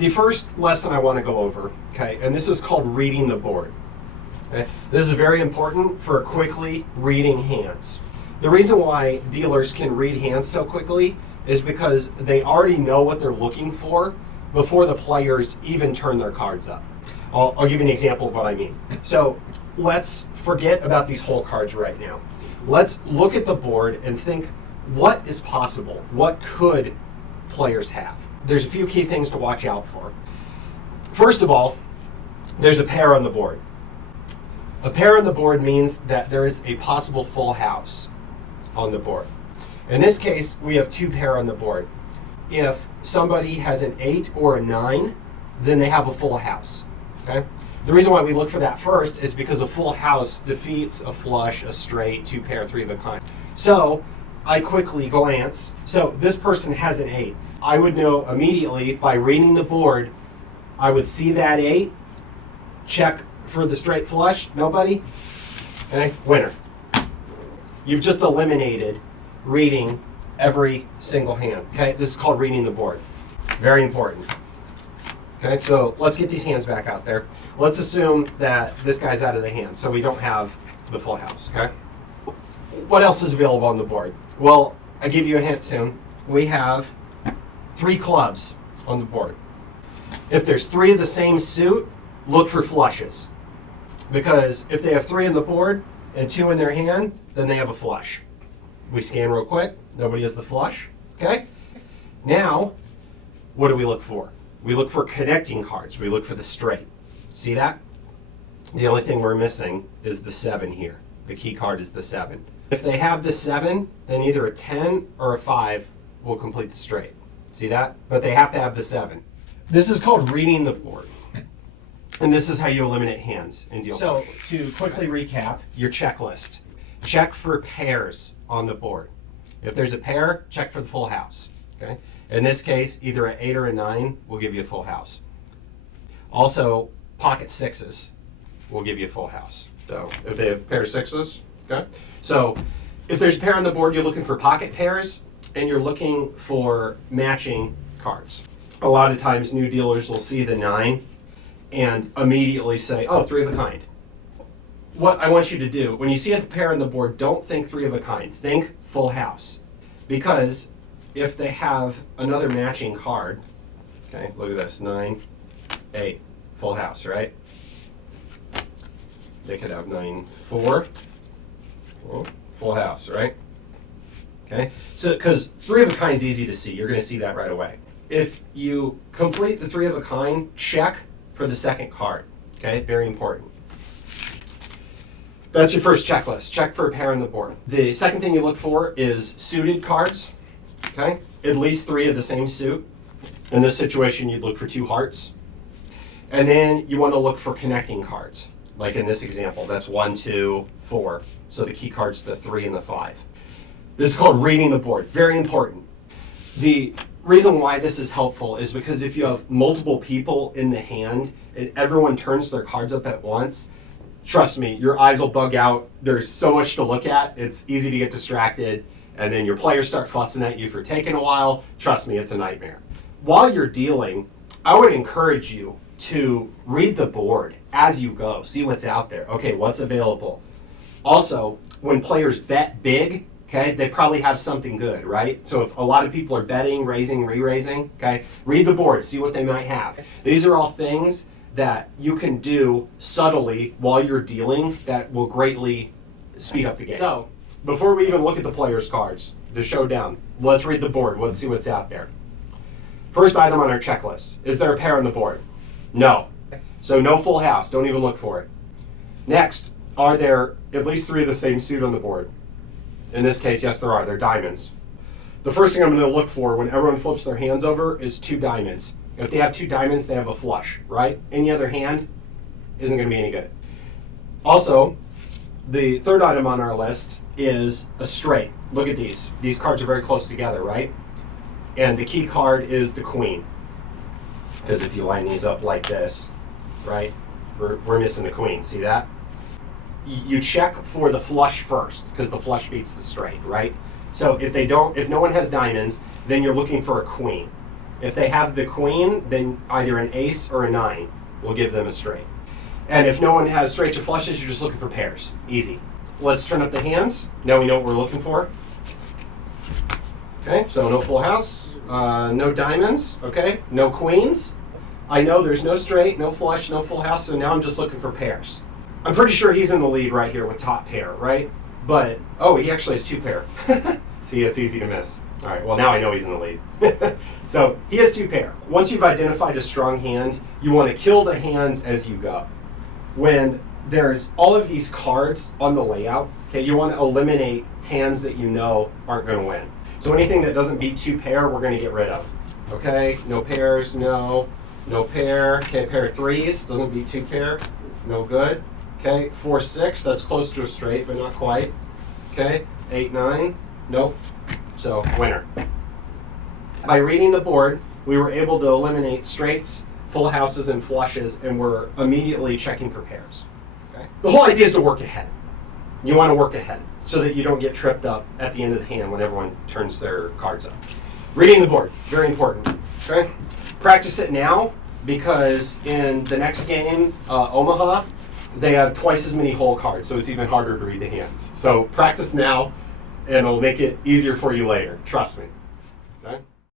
The first lesson I want to go over, okay, and this is called reading the board. Okay? This is very important for quickly reading hands. The reason why dealers can read hands so quickly is because they already know what they're looking for before the players even turn their cards up. I'll give you an example of what I mean. So let's forget about these hole cards right now. Let's look at the board and think, what is possible? What could players have? There's a few key things to watch out for. First of all, there's a pair on the board. A pair on the board means that there is a possible full house on the board. In this case, we have two pair on the board. If somebody has an 8 or a 9, then they have a full house. Okay? The reason why we look for that first is because a full house defeats a flush, a straight, two pair, three of a kind. So I quickly glance. So this person has an 8. I would know immediately by reading the board, I would see that 8, check for the straight flush, nobody, okay, winner. You've just eliminated reading every single hand, okay? This is called reading the board. Very important. Okay, so let's get these hands back out there. Let's assume that this guy's out of the hand, so we don't have the full house, okay? What else is available on the board? Well, I give you a hint soon. We have 3 clubs on the board. If there's 3 of the same suit, look for flushes. Because if they have 3 on the board and 2 in their hand, then they have a flush. We scan real quick. Nobody has the flush. Okay? Now, what do we look for? We look for connecting cards. We look for the straight. See that? The only thing we're missing is the 7 here. The key card is the 7. If they have the 7, then either a 10 or a 5 will complete the straight. See that? But they have to have the 7. This is called reading the board. And this is how you eliminate hands in deal. So to quickly recap your checklist, check for pairs on the board. If there's a pair, check for the full house. Okay? In this case, either an 8 or a 9 will give you a full house. Also, pocket 6s will give you a full house. So if they have pair of 6s, okay? So if there's a pair on the board, you're looking for pocket pairs and you're looking for matching cards. A lot of times new dealers will see the 9 and immediately say, oh, 3 of a kind. What I want you to do, when you see a pair on the board, don't think 3 of a kind. Think full house. Because if they have another matching card, okay, look at this, 9, 8, full house, right? They could have 9, 4, well, full house, right? Okay, so because 3 of a kind is easy to see, you're going to see that right away. If you complete the 3 of a kind, check for the second card. Okay, very important. That's your first checklist. Check for a pair on the board. The second thing you look for is suited cards. Okay, at least 3 of the same suit. In this situation, you'd look for 2 hearts. And then you want to look for connecting cards. Like in this example, that's 1, 2, 4. So the key card's the 3 and the 5. This is called reading the board. Very important. The reason why this is helpful is because if you have multiple people in the hand and everyone turns their cards up at once, trust me, your eyes will bug out. There's so much to look at. It's easy to get distracted. And then your players start fussing at you for taking a while. Trust me, it's a nightmare. While you're dealing, I would encourage you to read the board as you go. See what's out there. Okay, what's available? Also, when players bet big, okay, they probably have something good, right? So if a lot of people are betting, raising, re-raising, okay, read the board, see what they might have. These are all things that you can do subtly while you're dealing that will greatly speed up the game. So before we even look at the players' cards, the showdown, let's read the board. Let's see what's out there. First item on our checklist, is there a pair on the board? No. So no full house, don't even look for it. Next, are there at least 3 of the same suit on the board? In this case, yes, there are. They're diamonds. The first thing I'm going to look for when everyone flips their hands over is 2 diamonds. If they have 2 diamonds, they have a flush, right? Any other hand isn't going to be any good. Also, the third item on our list is a straight. Look at these. These cards are very close together, right? And the key card is the queen. Because if you line these up like this, right, we're missing the queen. See that? You check for the flush first, because the flush beats the straight, right? So if no one has diamonds, then you're looking for a queen. If they have the queen, then either an ace or a 9 will give them a straight. And if no one has straights or flushes, you're just looking for pairs. Easy. Let's turn up the hands. Now we know what we're looking for. Okay, so no full house, no diamonds, okay, no queens. I know there's no straight, no flush, no full house, so now I'm just looking for pairs. I'm pretty sure he's in the lead right here with top pair, right? But, oh, he actually has 2 pair. See, it's easy to miss. All right, well, now I know he's in the lead. So he has 2 pair. Once you've identified a strong hand, you want to kill the hands as you go. When there's all of these cards on the layout, okay, you want to eliminate hands that you know aren't going to win. So anything that doesn't beat 2 pair, we're going to get rid of. Okay, no pairs, no pair. Okay, pair of 3s, doesn't beat 2 pair, no good. Okay, 4, 6, that's close to a straight, but not quite. Okay, 8, 9, nope. So, winner. By reading the board, we were able to eliminate straights, full houses, and flushes, and we're immediately checking for pairs. Okay? The whole idea is to work ahead. You want to work ahead so that you don't get tripped up at the end of the hand when everyone turns their cards up. Reading the board, very important. Okay? Practice it now, because in the next game, Omaha, they have twice as many whole cards, so it's even harder to read the hands. So practice now, and it'll make it easier for you later. Trust me. Okay?